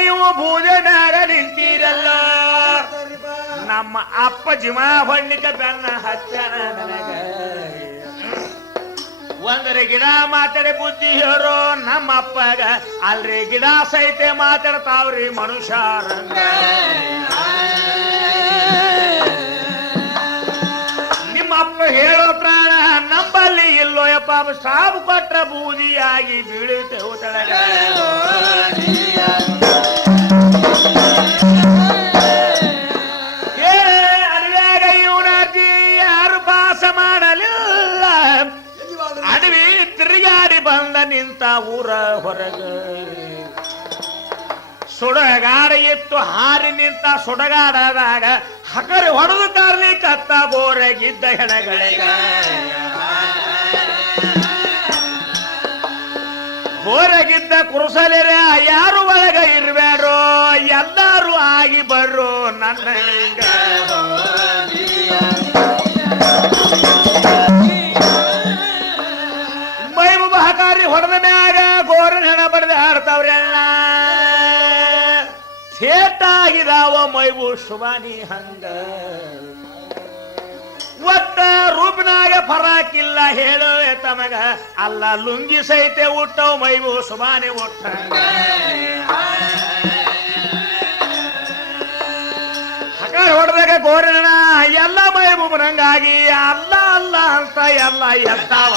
ನೀವು ಭೂಜನಾಗ ನಿಂತೀರಲ್ಲ ನಮ್ಮ ಅಪ್ಪ ಜಿಮಾ ಹೊಳ್ಳಿಕ ಬೆನ್ನ ಹಚ್ಚನ ನನಗ ಒಂದರೆ ಗಿಡ ಮಾತಾಡಿ ಬುದ್ಧಿ ಹೇಳೋ ನಮ್ಮ ಅಪ್ಪಗ ಅಲ್ರಿ ಗಿಡ ಸಹಿತ ಮಾತಾಡ್ತಾವ್ರಿ ಮನುಷ್ಯರಂಗ ನಿಮ್ಮ ಅಪ್ಪ ಹೇಳೋ ಪ್ರಾಣ ನಂಬಲ್ಲಿ ಇಲ್ಲೋ ಯಪ್ಪ ಸಾಬು ಕೊಟ್ರ ಬೂದಿಯಾಗಿ ಬೀಳುತ್ತೇವು ತಳಗ ಅಡವ್ಯಾಗ ಇವನಾರ್ಜಿ ಯಾರು ಪಾಸ ಮಾಡಲಿಲ್ಲ ಅಡವಿ ತಿರುಗಾಡಿ ಬಂದ ನಿಂತ ಊರ ಹೊರಗ ಸುಡಗಾಡ ಎತ್ತು ಹಾರಿ ನಿಂತ ಸುಡಗಾಡದಾಗ ಹಕರಿ ಹೊಡೆದು ಕಾರ್ಲಿ ಕತ್ತ ಬೋರಗಿದ್ದ ಹೆಣಗಳಿಗೆ ಬೋರಗಿದ್ದ ಕುರುಸಲಿರ ಯಾರು ಒಳಗ ಇರ್ಬೇಡ್ರೋ ಎಲ್ಲಾರು ಆಗಿ ಬರ್ರೋ ನನ್ನ ಮೈಬೂಬ ಹಕಾರಿ ಹೊಡೆದ ಮ್ಯಾಗ ಗೋರನ ಹೆಣ ಬಡ್ದು ಆಡ್ತಾವ್ರಿ ಅಣ್ಣ ಥೇಟಾಗಿದಾವ ಮೈಬು ಶುಭಾನಿ ಹಂಗ ಒಟ್ಟ ರೂಪಿನಾಗ ಫರಾಕಿಲ್ಲ ಹೇಳೋ ತಮಗ ಅಲ್ಲ ಲುಂಗಿ ಸಹಿತ ಹುಟ್ಟವ್ ಮೈಬು ಶುಭಾನಿ ಹುಟ್ಟ ಹಕಾರಿ ಹೊಡೆದಾಗ ಗೋರನ ಎಲ್ಲ ಮೈಬೂಬನಂಗಾಗಿ ಅಲ್ಲ ಅಲ್ಲ ಅಂತ ಎಲ್ಲ ಎತ್ತಾವ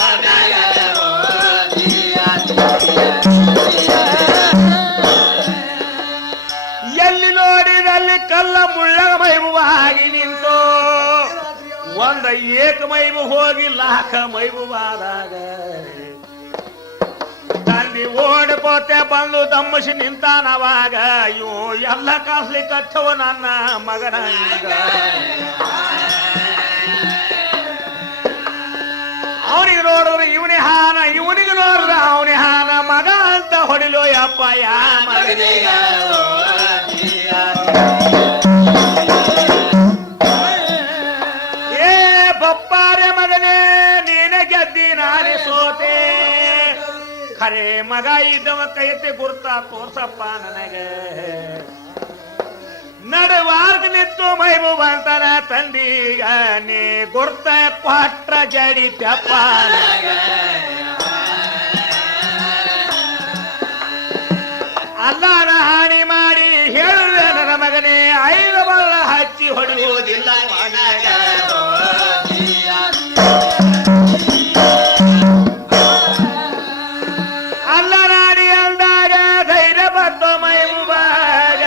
ಎಲ್ಲಿ ನೋಡಿದಲ್ಲಿ ಕಲ್ಲ ಮುಳ್ಳಗ ಮೈಬೂಬ ಆಗಿ ನಿಂತು ಒಂದ ಏಕ ಮೈಬು ಹೋಗಿ ಲಾಖ ಮೈಬೂಬಾದಾಗ ತಂದಿ ಓಡಿಪೋತೆ ಬಂದು ದಮ್ಮಸಿ ನಿಂತಾನವಾಗ ಅಯ್ಯೋ ಎಲ್ಲ ಕಾಸ್ಲಿ ಕಚ್ಚವ ನನ್ನ ಮಗನ ಅವನಿಗೆ ನೋಡಿದ್ರೆ ಇವನಿ ಹಾನ ಇವನಿಗೆ ನೋಡಿದ್ರೆ ಅವನಿ ಹಾನ ಮಗ ಅಂತ ಹೊಡಿಲೋ ಯಪ್ಪ ಯಾ ಮಗನಿಗ ಏ ಬಪ್ಪಾರೆ ಮಗನೇ ನೀನೆ ಗೆದ್ದಿ ನಾನೇ ಸೋತೆ ಖರೆ ಮಗ ಇದ್ದವ ಕೈತೆ ಗುರ್ತ ತೋರ್ಸಪ್ಪ ನನಗೆ ನಡುವಾರ್ಗ ನಿಂತು ಮೈಬೂಬ ಅಂತಾನ ತಂದೀಗ ನೀ ಗುರ್ತ ಕೊಟ್ರ ಜಡಿತಪ್ಪ ಅಲ್ಲಾನ ಹಾನಿ ಮಾಡಿ ಹೇಳುವೆ ನನ್ನ ಮಗನೇ ಐದು ಬಲ್ಲ ಹಚ್ಚಿ ಹೊಡೆಯುವುದಿಲ್ಲ ಅಲ್ಲ ನಾಡಿ ಅಂದಾಗ ಧೈರ್ಯ ಬಂದು ಮೈಬೂಬಾಗ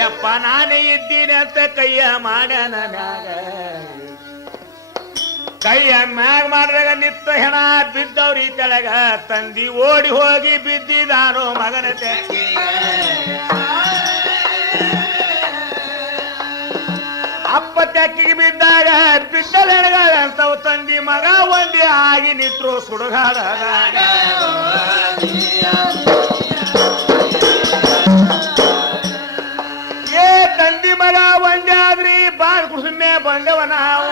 ಯಪ್ಪ ನಾನೇ ಇದ್ದೀನಿ ಅಂತ ಕೈಯ ಮಾಡ್ಯಾನ ಮ್ಯಾಗ ಕೈಯ ಮ್ಯಾಗ ಮಾಡಿದಾಗ ನಿತ್ತ ಹೆಣ ಬಿದ್ದವ್ರಿ ತೆಳಗ ತಂದಿ ಓಡಿ ಹೋಗಿ ಬಿದ್ದಿದಾನು ಮಗನ ತೆಕ್ಕಿ ಅಪ್ಪ ತೆಕ್ಕಿಗೆ ಬಿದ್ದಾಗ ಬಿದ್ದಲ ಹೆಣಗಳಂತವ್ ತಂದಿ ಮಗ ಒಂದಿ ಆಗಿ ನಿತ್ರು ಸುಡುಗಾಡದಾಗ ಏ ತಂದಿ ಮಗ ಒಂದೇ ಆದ್ರಿ ಬಾಳ್ ಕುಸುಮೆ ಬಂದವ ನಾವು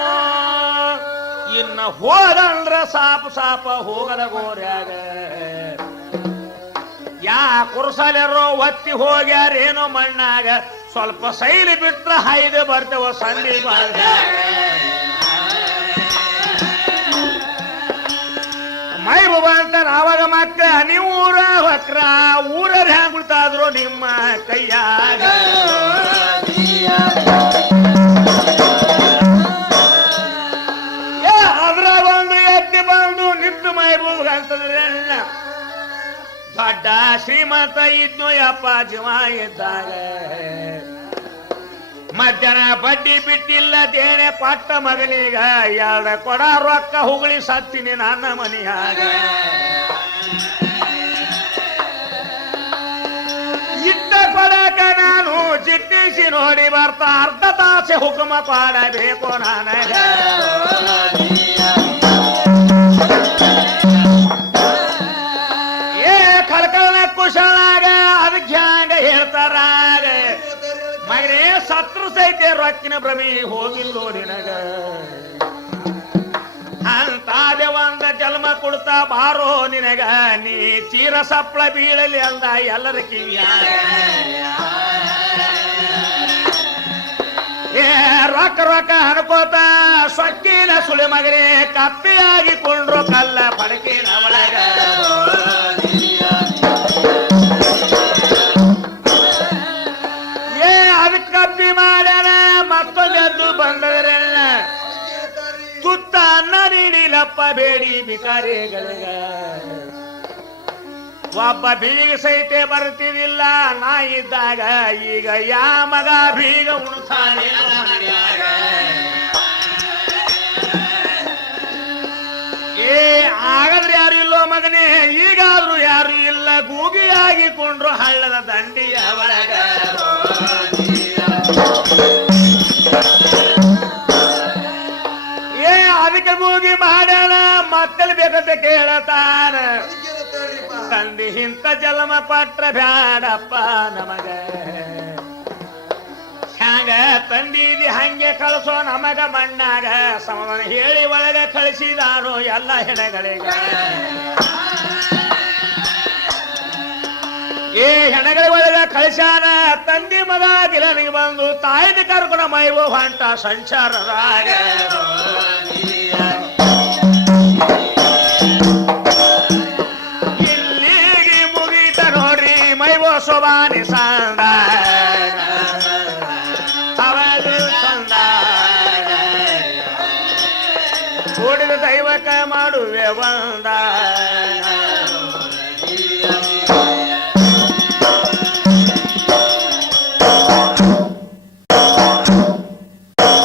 ಇನ್ನ ಹೋದಂದ್ರ ಸಾಪ ಸಾಪ ಹೋಗದ ಗೋರ್ಯಾಗ ಯಾ ಕುರ್ಸಲೆರೋ ಒತ್ತಿ ಹೋಗ್ಯಾರೇನೋ ಮಣ್ಣಾಗ ಸ್ವಲ್ಪ ಸೈಲಿ ಬಿಟ್ರ ಹೈದು ಬರ್ತೇವ ಸಂಧಿ ಮೈಬೂಬ ಅಂತ ನಾವಾಗ ಮಕ್ಕ ನೀವು ಊರ ಹೊಕ್ರ ಊರ ಹ್ಯಾಂಗ್ ಬಿಡ್ತಾದ್ರು ನಿಮ್ಮ ಕೈಯಾಗ ಅದ್ರಾಗ ಒಂದು ಎತ್ತಿ ಬಂದು ನಿಂತು ಮೈಬೂಬ್ ಅಂತಂದ್ರೆ ದೊಡ್ಡ ಶ್ರೀಮಂತ ಇದ್ನು ಯಪ್ಪ ಜೀವ ಇದ್ದಾಗ ಮಧ್ಯಾಹ್ನ ಬಡ್ಡಿ ಬಿಟ್ಟಿಲ್ಲ ದೇಣೆ ಕೊಟ್ಟ ಮಗನಿಗ ಎರಡ ಕೊಡ ರೊಕ್ಕ ಹುಗುಳಿ ಸತ್ತೀನಿ ನನ್ನ ಮನಿಯಾಗ ಇಟ್ಟ ಕೊಡಕ ನಾನು ಚಿಟ್ಟಿಸಿ ನೋಡಿ ಬರ್ತಾ ಅರ್ಧ ತಾಸೆ ಹುಕುಮ ಕೊಡಬೇಕು ನನಗ ಕಳ್ಕಳ ಕುಶಲಾಗ ಅದಕ್ಕೆ ಹ್ಯಾಂಗ ಹೇಳ್ತಾರಾಗ ಮಗನೇ ಸತ್ರು ಸೈತೆ ರೊಕ್ಕಿನ ಭ್ರಮಿ ಹೋಗಿಲ್ಲೋ ನಿನಗ ಅಂತಾದೆ ಒಂದ ಜನ್ಮ ಕೊಡ್ತಾ ಬಾರೋ ನಿನಗ ನೀ ಚೀರ ಸಪ್ಪಳ ಬೀಳಲಿ ಅಂದ ಎಲ್ಲರ ಕಿವಿಯಾಗ ರೊಕ್ಕ ರೊಕ್ಕ ಅನ್ಕೋತ ಸೊಕ್ಕಿನ ಸುಳಿ ಮಗನೇ ಕಪ್ಪಿಯಾಗಿಕೊಂಡ್ರು ಕಲ್ಲ ಪಡಕಿನ ಒಳಗ ಅದಕ್ಕೆ ಕಪ್ಪಿ ಮಾಡ್ಯಾನ ಮತ್ತೊಂದು ಬಂದರೆ ತುತ್ತ ಅನ್ನ ನೀಡಿಲಪ್ಪ ಬೇಡಿ ಬಿಕಾರಿಗಳಿಗ ಒಬ್ಬ ಬೀಗ ಸಹಿತ ಬರ್ತಿದಿಲ್ಲ ನಾ ಇದ್ದಾಗ ಈಗ ಯಾ ಮಗ ಬೀಗ ಉಣ್ತಾನೆ ಆಗದ್ರೆ ಯಾರು ಇಲ್ಲೋ ಮಗನೇ ಈಗಾದ್ರೂ ಯಾರು ಇಲ್ಲ ಗೂಗಿಯಾಗಿಕೊಂಡ್ರು ಹಳ್ಳದ ದಂಡಿಯ ಒಳಗ ಅದಕ್ಕೆ ಗೂಗಿ ಮಾಡ್ಯಾನ ಮಕ್ಕಳು ಬೇಕಂತ ಕೇಳತಾನ ತಂದಿ ಇಂಥ ಜನ್ಮ ಪಟ್ರ ಬ್ಯಾಡಪ್ಪ ನಮಗ ಹ್ಯಾಂಗ ತಂದಿದಿ ಹಂಗೆ ಕಳಿಸೋ ನಮಗ ಮಣ್ಣಾಗ ಸಮಾಧಾನ ಹೇಳಿ ಒಳಗ ಕಳಿಸಿದಾನು ಎಲ್ಲ ಹೆಣಗಳಿಗ ಹೆಣಗಳ ಒಳಗ ಕಳಿಸ್ಯಾನ ತಂದಿ ಮಗ ಗಿಲನಿಗೆ ಬಂದು ತಾಯಿನ ಕರ್ಕೊಂಡು ಮೈವು ಹೊಂಟ ಸಂಚಾರದಾಗ ಇಲ್ಲಿಗೆ ಮುಗೀತ ನೋಡ್ರಿ ಮೈವೋ ಶೋಭಾನಿ ಸಂದ ಅವಳು ಸಂದ ಕೂಡಿದ ದೈವಕ ಮಾಡುವೆ ಬಂದ